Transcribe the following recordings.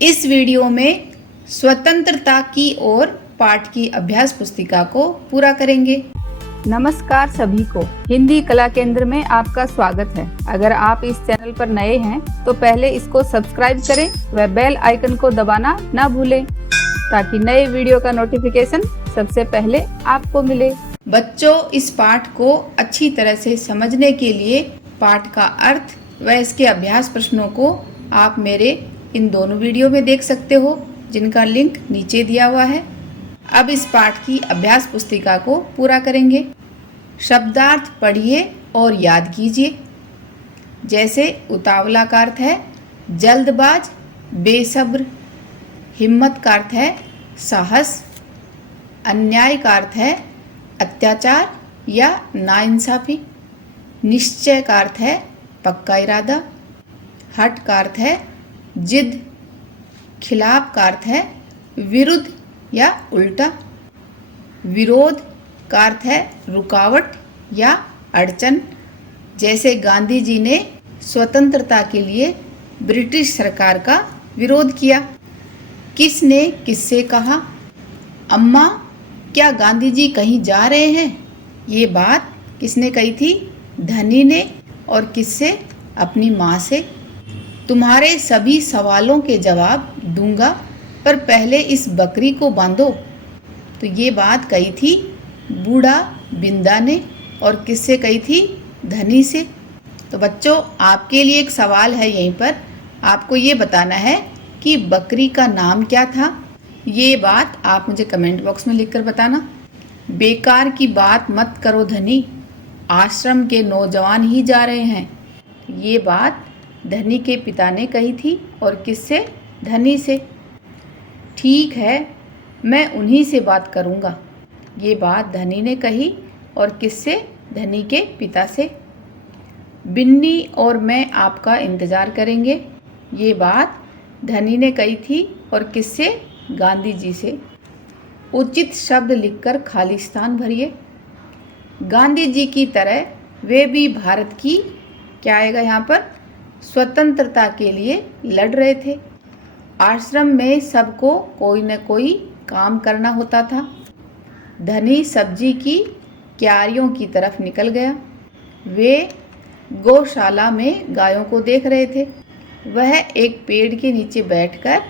इस वीडियो में स्वतंत्रता की ओर पाठ की अभ्यास पुस्तिका को पूरा करेंगे। नमस्कार सभी को, हिंदी कला केंद्र में आपका स्वागत है। अगर आप इस चैनल पर नए हैं तो पहले इसको सब्सक्राइब करें व बेल आइकन को दबाना ना भूलें ताकि नए वीडियो का नोटिफिकेशन सबसे पहले आपको मिले। बच्चों, इस पाठ को अच्छी तरह से समझने के लिए पाठ का अर्थ व इसके अभ्यास प्रश्नों को आप मेरे इन दोनों वीडियो में देख सकते हो, जिनका लिंक नीचे दिया हुआ है। अब इस पाठ की अभ्यास पुस्तिका को पूरा करेंगे। शब्दार्थ पढ़िए और याद कीजिए। जैसे उतावला का अर्थ है जल्दबाज, बेसब्र। हिम्मत का अर्थ है साहस। अन्याय का अर्थ है अत्याचार या नाइंसाफी। निश्चय का अर्थ है पक्का इरादा। हठ का अर्थ है जिद। खिलाफ का अर्थ है विरुद्ध या उल्टा। विरोध का अर्थ है रुकावट या अड़चन। जैसे गांधी जी ने स्वतंत्रता के लिए ब्रिटिश सरकार का विरोध किया। किसने किससे कहा? अम्मा, क्या गांधी जी कहीं जा रहे हैं? ये बात किसने कही थी? धनी ने। और किससे? अपनी माँ से। तुम्हारे सभी सवालों के जवाब दूंगा, पर पहले इस बकरी को बांधो। तो ये बात कही थी बूढ़ा बिंदा ने। और किससे कही थी? धनी से। तो बच्चों, आपके लिए एक सवाल है यहीं पर। आपको ये बताना है कि बकरी का नाम क्या था। ये बात आप मुझे कमेंट बॉक्स में लिखकर बताना। बेकार की बात मत करो धनी, आश्रम के नौजवान ही जा रहे हैं। ये बात धनी के पिता ने कही थी। और किससे? धनी से। ठीक है, मैं उन्हीं से बात करूँगा। ये बात धनी ने कही। और किससे? धनी के पिता से। बिन्नी और मैं आपका इंतज़ार करेंगे। ये बात धनी ने कही थी। और किससे? गांधी जी से। उचित शब्द लिखकर खाली स्थान भरिए। गांधी जी की तरह वे भी भारत की, क्या आएगा यहाँ पर, स्वतंत्रता के लिए लड़ रहे थे। आश्रम में सबको कोई न कोई काम करना होता था। धनी सब्जी की क्यारियों की तरफ निकल गया। वे गौशाला में गायों को देख रहे थे। वह एक पेड़ के नीचे बैठकर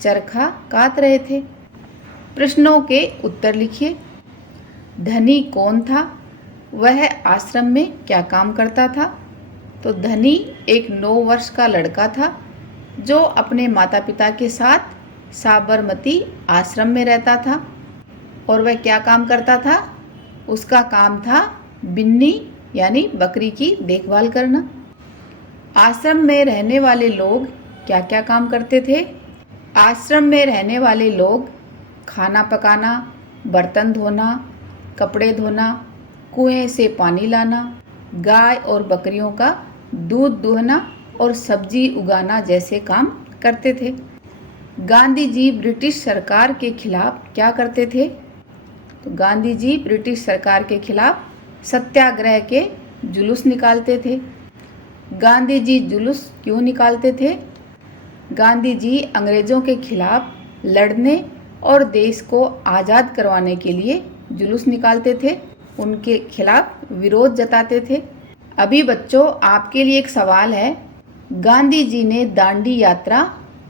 चरखा काट रहे थे। प्रश्नों के उत्तर लिखिए। धनी कौन था? वह आश्रम में क्या काम करता था? तो धनी एक 9 वर्ष का लड़का था जो अपने माता पिता के साथ साबरमती आश्रम में रहता था। और वह क्या काम करता था? उसका काम था बिन्नी यानी बकरी की देखभाल करना। आश्रम में रहने वाले लोग क्या क्या काम करते थे? आश्रम में रहने वाले लोग खाना पकाना, बर्तन धोना, कपड़े धोना, कुएं से पानी लाना, गाय और बकरियों का दूध दुहना और सब्जी उगाना जैसे काम करते थे। गांधी जी ब्रिटिश सरकार के खिलाफ क्या करते थे? तो गांधी जी ब्रिटिश सरकार के खिलाफ सत्याग्रह के जुलूस निकालते थे। गांधी जी जुलूस क्यों निकालते थे? गांधी जी अंग्रेज़ों के खिलाफ लड़ने और देश को आज़ाद करवाने के लिए जुलूस निकालते थे। उनके खिलाफ विरोध जताते थे। अभी बच्चों, आपके लिए एक सवाल है, गांधी जी ने दांडी यात्रा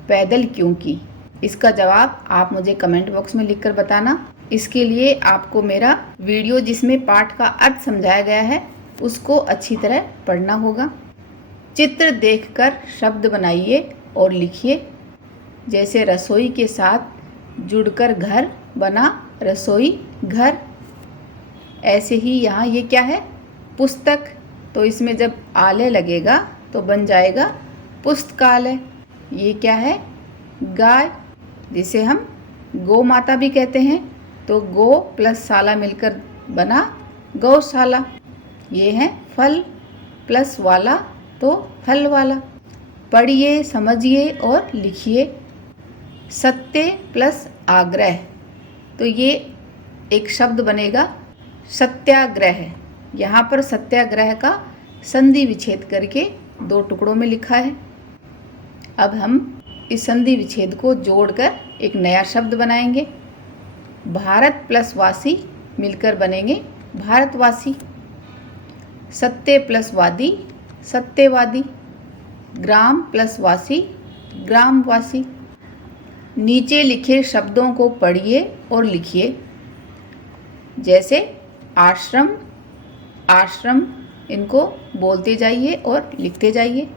पैदल क्यों की? इसका जवाब आप मुझे कमेंट बॉक्स में लिखकर बताना। इसके लिए आपको मेरा वीडियो जिसमें पाठ का अर्थ समझाया गया है उसको अच्छी तरह पढ़ना होगा। चित्र देखकर शब्द बनाइए और लिखिए। जैसे रसोई के साथ जुड़कर घर बना रसोई घर। ऐसे ही यहाँ ये क्या है? पुस्तक। तो इसमें जब आलय लगेगा तो बन जाएगा पुस्तकालय। ये क्या है? गाय, जिसे हम गौ माता भी कहते हैं। तो गो प्लस शाला मिलकर बना गौशाला। ये है फल प्लस वाला तो फल वाला। पढ़िए, समझिए और लिखिए। सत्य प्लस आग्रह, तो ये एक शब्द बनेगा सत्याग्रह। यहाँ पर सत्याग्रह का संधि विच्छेद करके 2 टुकड़ों में लिखा है। अब हम इस संधि विच्छेद को जोड़कर एक नया शब्द बनाएंगे। भारत प्लस वासी मिलकर बनेंगे भारतवासी। सत्य प्लस वादी सत्यवादी। ग्राम प्लस वासी ग्रामवासी। नीचे लिखे शब्दों को पढ़िए और लिखिए। जैसे आश्रम, आश्रम, इनको बोलते जाइए और लिखते जाइए।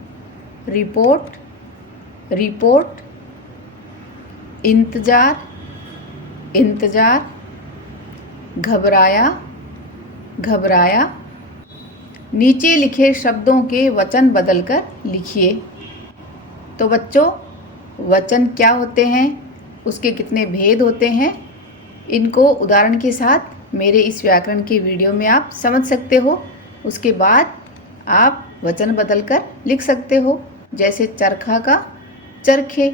Report, report. इंतजार, इंतजार। घबराया, घबराया। नीचे लिखे शब्दों के वचन बदलकर लिखिए। तो बच्चों, वचन क्या होते हैं, उसके कितने भेद होते हैं, इनको उदाहरण के साथ मेरे इस व्याकरण के वीडियो में आप समझ सकते हो। उसके बाद आप वचन बदलकर लिख सकते हो। जैसे चरखा का चरखे,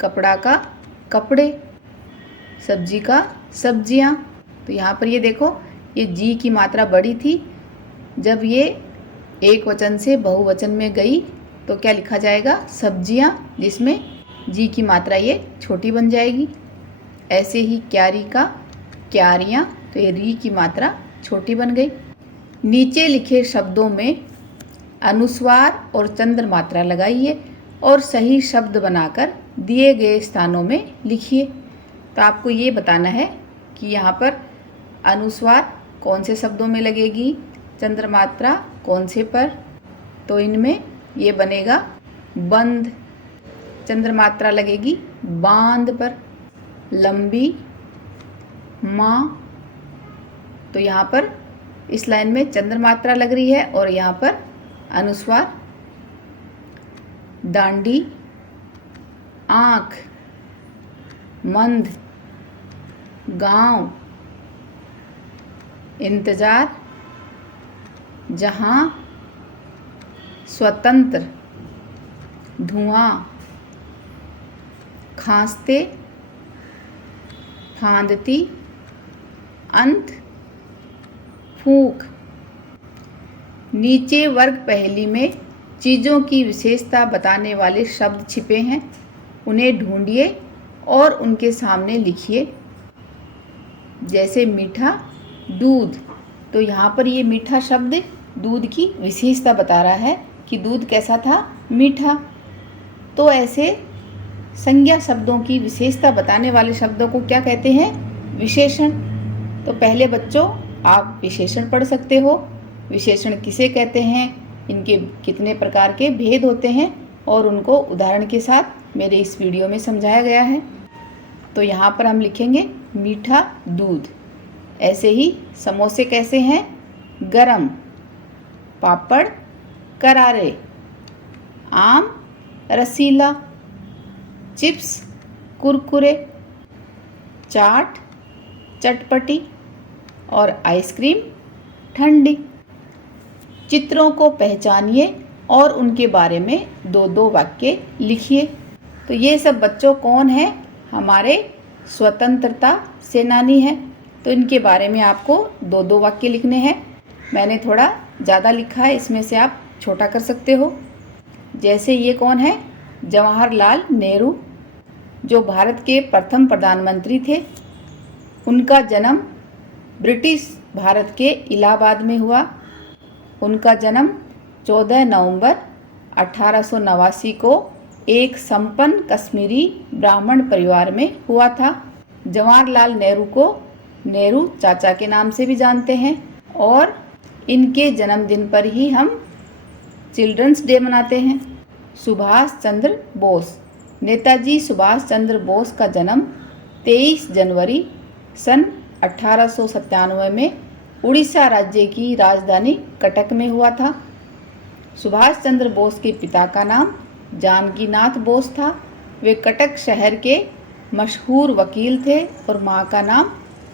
कपड़ा का कपड़े, सब्जी का सब्जियां। तो यहाँ पर ये देखो, ये जी की मात्रा बड़ी थी। जब ये एक वचन से बहुवचन में गई तो क्या लिखा जाएगा, सब्जियां, जिसमें जी की मात्रा ये छोटी बन जाएगी। ऐसे ही क्यारी का क्यारियां, तो ये री की मात्रा छोटी बन गई। नीचे लिखे शब्दों में अनुस्वार और चंद्र मात्रा लगाइए और सही शब्द बनाकर दिए गए स्थानों में लिखिए। तो आपको ये बताना है कि यहाँ पर अनुस्वार कौन से शब्दों में लगेगी, चंद्र मात्रा कौन से पर। तो इनमें ये बनेगा बंद, चंद्र मात्रा लगेगी बांध पर। लंबी, माँ, तो यहाँ पर इस लाइन में चंद्र मात्रा लग रही है और यहाँ पर अनुस्वार। दांडी, आँख, मंद, गांव, इंतजार, जहां, स्वतंत्र, धुआं, खांसते, फांदती, अंत, फूंक। नीचे वर्ग पहेली में चीज़ों की विशेषता बताने वाले शब्द छिपे हैं, उन्हें ढूंढिए और उनके सामने लिखिए। जैसे मीठा, दूध। तो यहाँ पर ये मीठा शब्द दूध की विशेषता बता रहा है कि दूध कैसा था, मीठा। तो ऐसे संज्ञा शब्दों की विशेषता बताने वाले शब्दों को क्या कहते हैं, विशेषण। तो पहले बच्चों आप विशेषण पढ़ सकते हो। विशेषण किसे कहते हैं, इनके कितने प्रकार के भेद होते हैं और उनको उदाहरण के साथ मेरे इस वीडियो में समझाया गया है। तो यहाँ पर हम लिखेंगे मीठा दूध। ऐसे ही समोसे कैसे हैं, गरम। पापड़ करारे। आम रसीला। चिप्स कुरकुरे। चाट चटपटी और आइसक्रीम ठंडी। चित्रों को पहचानिए और उनके बारे में दो दो वाक्य लिखिए। तो ये सब बच्चों कौन है, हमारे स्वतंत्रता सेनानी हैं। तो इनके बारे में आपको दो दो वाक्य लिखने हैं। मैंने थोड़ा ज़्यादा लिखा है, इसमें से आप छोटा कर सकते हो। जैसे ये कौन है, जवाहरलाल नेहरू, जो भारत के प्रथम प्रधानमंत्री थे। उनका जन्म ब्रिटिश भारत के इलाहाबाद में हुआ। उनका जन्म 14 नवंबर 1889 को एक संपन्न कश्मीरी ब्राह्मण परिवार में हुआ था। जवाहरलाल नेहरू को नेहरू चाचा के नाम से भी जानते हैं और इनके जन्मदिन पर ही हम चिल्ड्रंस डे मनाते हैं। सुभाष चंद्र बोस। नेताजी सुभाष चंद्र बोस का जन्म 23 जनवरी सन 1897 में उड़ीसा राज्य की राजधानी कटक में हुआ था। सुभाष चंद्र बोस के पिता का नाम जानकीनाथ बोस था। वे कटक शहर के मशहूर वकील थे और मां का नाम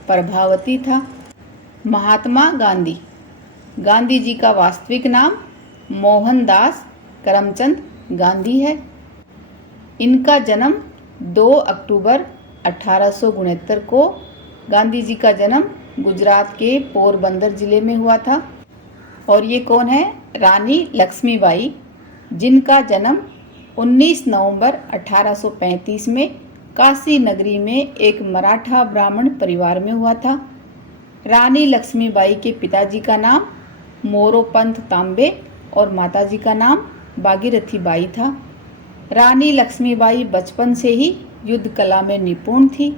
प्रभावती था। महात्मा गांधी। गांधी जी का वास्तविक नाम मोहनदास करमचंद गांधी है। इनका जन्म 2 अक्टूबर 1869 को गांधी जी का जन्म गुजरात के पोरबंदर जिले में हुआ था। और ये कौन है, रानी लक्ष्मीबाई, जिनका जन्म 19 नवंबर 1835 में काशी नगरी में एक मराठा ब्राह्मण परिवार में हुआ था। रानी लक्ष्मीबाई के पिताजी का नाम मोरोपंत तांबे और माताजी का नाम भागीरथी बाई था। रानी लक्ष्मीबाई बचपन से ही युद्ध कला में निपुण थी।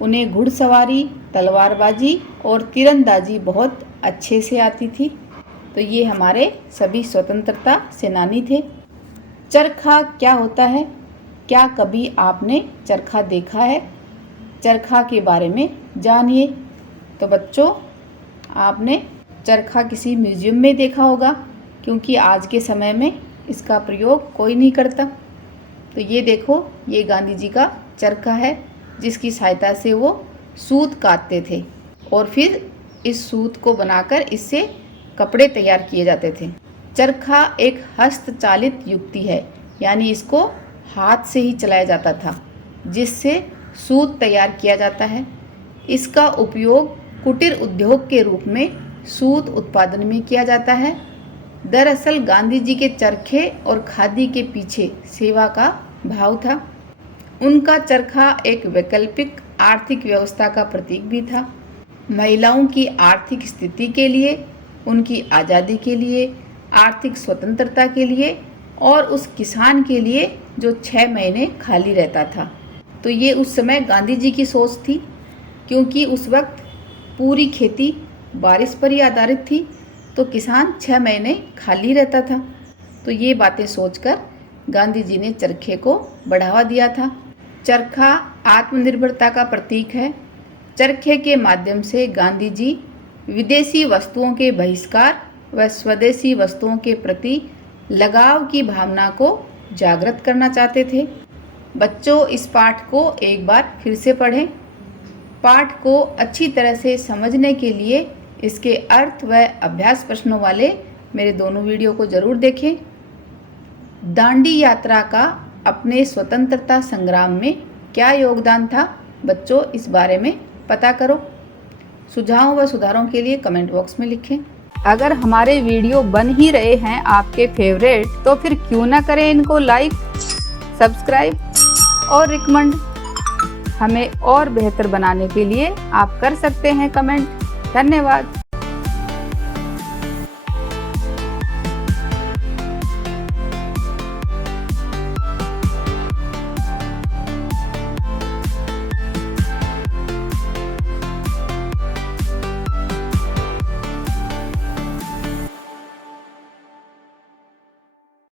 उन्हें घुड़सवारी, तलवारबाजी और तीरंदाजी बहुत अच्छे से आती थी। तो ये हमारे सभी स्वतंत्रता सेनानी थे। चरखा क्या होता है? क्या कभी आपने चरखा देखा है? चरखा के बारे में जानिए। तो बच्चों, आपने चरखा किसी म्यूजियम में देखा होगा, क्योंकि आज के समय में इसका प्रयोग कोई नहीं करता। तो ये देखो, ये गांधी जी का चरखा है, जिसकी सहायता से वो सूत काटते थे और फिर इस सूत को बनाकर इससे कपड़े तैयार किए जाते थे। चरखा एक हस्तचालित युक्ति है, यानी इसको हाथ से ही चलाया जाता था, जिससे सूत तैयार किया जाता है। इसका उपयोग कुटीर उद्योग के रूप में सूत उत्पादन में किया जाता है। दरअसल गांधी जी के चरखे और खादी के पीछे सेवा का भाव था। उनका चरखा एक वैकल्पिक आर्थिक व्यवस्था का प्रतीक भी था। महिलाओं की आर्थिक स्थिति के लिए, उनकी आज़ादी के लिए, आर्थिक स्वतंत्रता के लिए और उस किसान के लिए जो 6 महीने खाली रहता था। तो ये उस समय गांधी जी की सोच थी, क्योंकि उस वक्त पूरी खेती बारिश पर ही आधारित थी, तो किसान 6 महीने खाली रहता था। तो ये बातें सोचकर गांधी जी ने चरखे को बढ़ावा दिया था। चरखा आत्मनिर्भरता का प्रतीक है। चरखे के माध्यम से गांधी जी विदेशी वस्तुओं के बहिष्कार व स्वदेशी वस्तुओं के प्रति लगाव की भावना को जागृत करना चाहते थे। बच्चों, इस पाठ को एक बार फिर से पढ़ें। पाठ को अच्छी तरह से समझने के लिए इसके अर्थ व अभ्यास प्रश्नों वाले मेरे दोनों वीडियो को जरूर देखें। दांडी यात्रा का अपने स्वतंत्रता संग्राम में क्या योगदान था? बच्चों, इस बारे में पता करो। सुझावों व सुधारों के लिए कमेंट बॉक्स में लिखें। अगर हमारे वीडियो बन ही रहे हैं आपके फेवरेट, तो फिर क्यों ना करें इनको लाइक, सब्सक्राइब और रिकमेंड। हमें और बेहतर बनाने के लिए आप कर सकते हैं कमेंट। धन्यवाद।